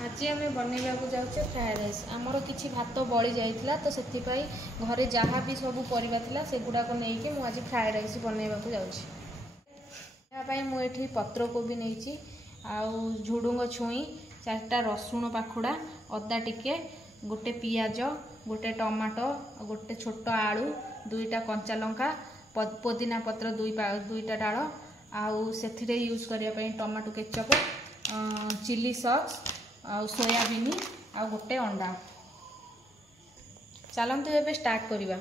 आज आम बनवाक जाऊे fry rice आमर किसी भात बड़ी जाइला तो से घरे जहाँ भी सब परिवा सेगुड़ाक नहीं मुझे आज फ्राए राइस बनवाक जाऊँगी। मुझे पत्र कोबी नहीं आउ झुडुंग छुई 4टा रसुण पाखुड़ा अदा टिके गोटे पियाज गोटे टमाटो गोटे छोट आलू 2टा कंचा लंका पुदीना पत्र 2टा डाल आउ से यूज करने टमाटो केचप चिली सॉस आउ सोयाबीन आउ गोटे अंडा। चलते एबे स्टार्ट करिबा।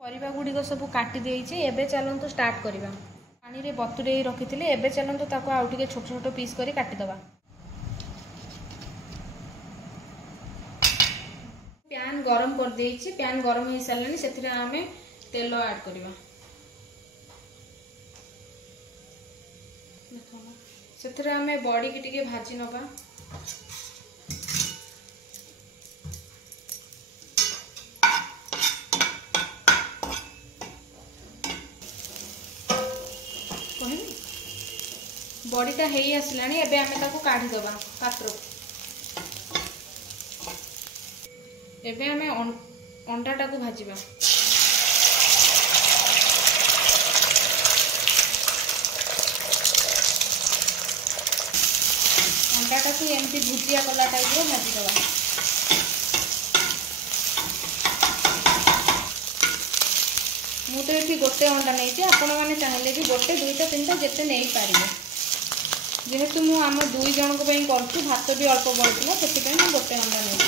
परिबा गुडी को सब काटी देइछे एबे चलंतु स्टार्ट करिबा। पानी रे बतुरे रखिथिले एबे चलंतु ताको आउ टिके छोट छोट पीस करी काटी दबा। पैन गरम कर देइछे पैन गरम हो सारलानी सेथिरे आमे तेल ऐड करिबा। से आम बड़ी की टिके भाजी नवा बड़ीटा हो आसला एबे आमे ताको काढ़ी दबा पात्र एबे आमे अंडाटा को भाजीबा। अंडाटा को एमती भुजिया कला टाइप भाजी दबा। मु तो ये गोटे अंडा नहीं आपण मैंने चाहिए भी गोटे 2टा 3टा जिते नहीं पारे जेहेतु मु आम 2 जन कर भात भी अल्प बढ़ला से गोटे अंडा नहीं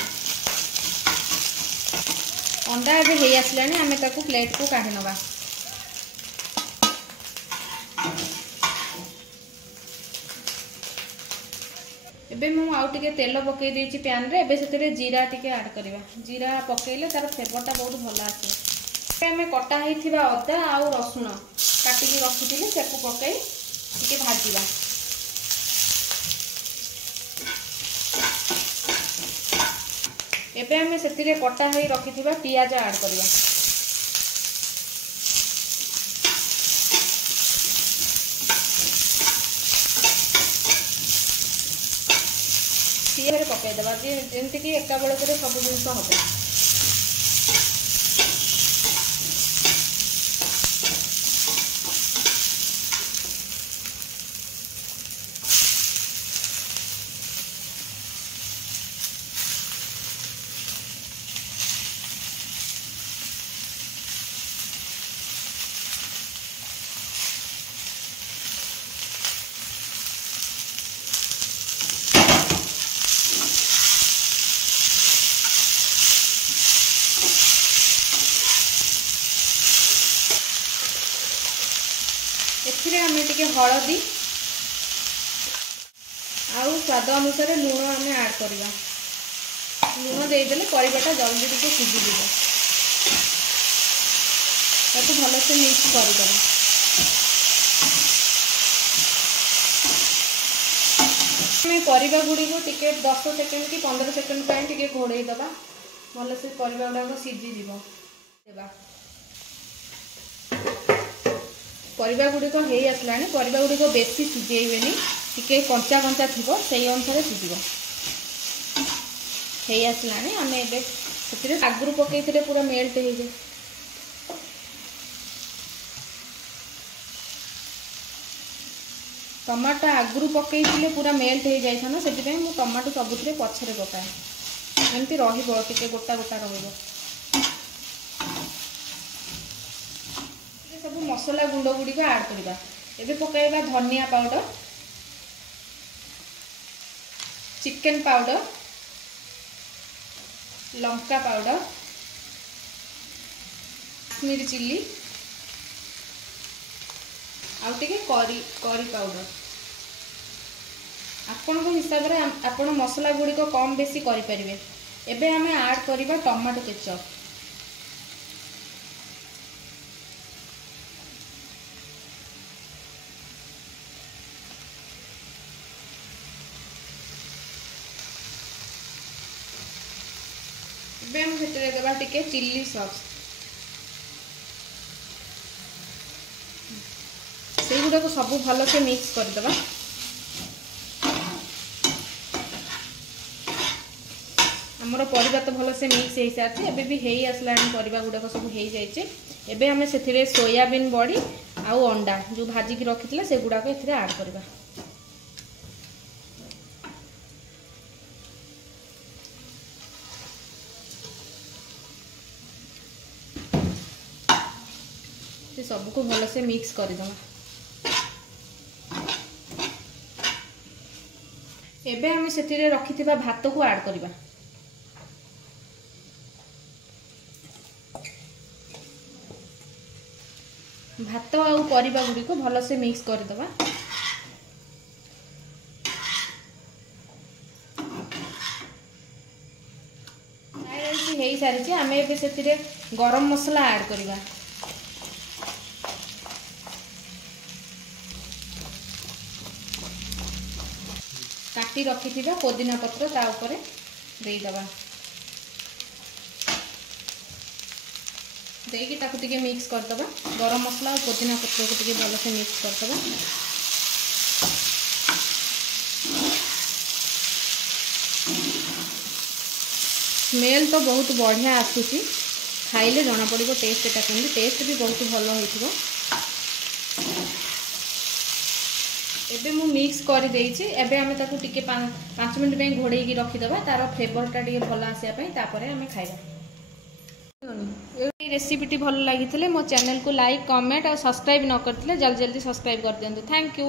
अंडा एबे हो आसला आम ताकू प्लेट को काढ़ी नवा। एबे मु आउ टिके तेल पकई देछि पैन रे एबे सेतरे जीरा टिके ऐड करबा। जीरा पकेइले तार फ्लेवरटा बहुत भल आसे। एबे हमें कटा हेथिबा अदा आउ रसुण काटिकी रखिथिले सेकु पकई टिके भाजीबा। एबे हमें सेतिरे कटा हेई रखिथिबा पियाज ऐड करबा। पियाज पकईदेवा जेमती कि एका बेलक सब जिन हम। एथिरे आमे टिके हळदी आउ स्वाद अनुसार लूण आमे ऐड करबा। लूण दे देले परिबाटा जल्दी टिके सिझी जिवो। ताको भलो से मिक्स कर देबा। आमे परिबा गुडी को टिके 10 सेकंड कि 15 सेकंड पय टिके घोड़े दबा भलो से परिबा गुडा को सिझी जिवो देबा। परिबा गुड़िक हो आसला परिबा गुड़िक बेसी सिझेबेनी टिके कंचा कंचा थी से अनुसार सिझ आसला आम ए आगुरी पकई पूरा मेल्ट हो जाए। टमाटो आगुरी पकई पूरा मेल्ट हो जाए से टमाटो सबुथ पछरे पकाए एमती रे गोटा गोटा रही सब मसला गुंड गुड़ी को ऐड करबा। एबे पकाइबा धनिया powder chicken powder Lanka powder Kashmiri chilli आउ टिके करी पाउडर आपण को हिसाब रे आपण मसला गुड़ी को कम बेसी करि परिबे। एबे हमें ऐड करबा टमाटो केचप। हम देवा टिके चिल्ली सॉस से गुड़ा को सब भल से मिक्स करदेवा। आमर परिबा तो भल से मिक्स हो सारी एबे भी हेई आसलानी परिबा गुड़ाक सब हो जाइए। एबे आमे सेथिरे सोयाबीन बड़ी आउ अंडा जो भाजिकी रखिथिला से गुड़ाक एथिरे ऐड करबा। से सबको भल से मिक्स करदमा। एबे आमे सेथिरे रखिथिबा भात को ऐड करबा। भात आउ परिबा गुडी को भल से मिक्स करदबा। फ्राइड राइस हेई सारी आमे एबे सेथिरे गरम मसला ऐड करबा। काटी रखिथिबा पुदीना पत्र ता ऊपर देइदबा। देकी ताकू टिके मिक्स करदबा। गरम मसला और पुदीना पत्र को टिके भल से मिक्स करदबा। स्मेल तो बहुत बढ़िया आसुची, खाइले जना पड़िबो टेस्ट एटा केमती। टेस्ट भी बहुत भल होइथिबो। एबे मु मिक्स कर देइछि। एबे आमे ताकू टिके 5 मिनिट पे घोड़े की रखिदबा तार फ्लेवरटा टिके भल आसिया पई तापरे आमे खाइबा। ये रेसिपीटी भल लगी मो चैनल को लाइक कमेंट और सब्सक्राइब न करथिले जल्दी जल्दी सब्सक्राइब कर दियंतु। Thank you.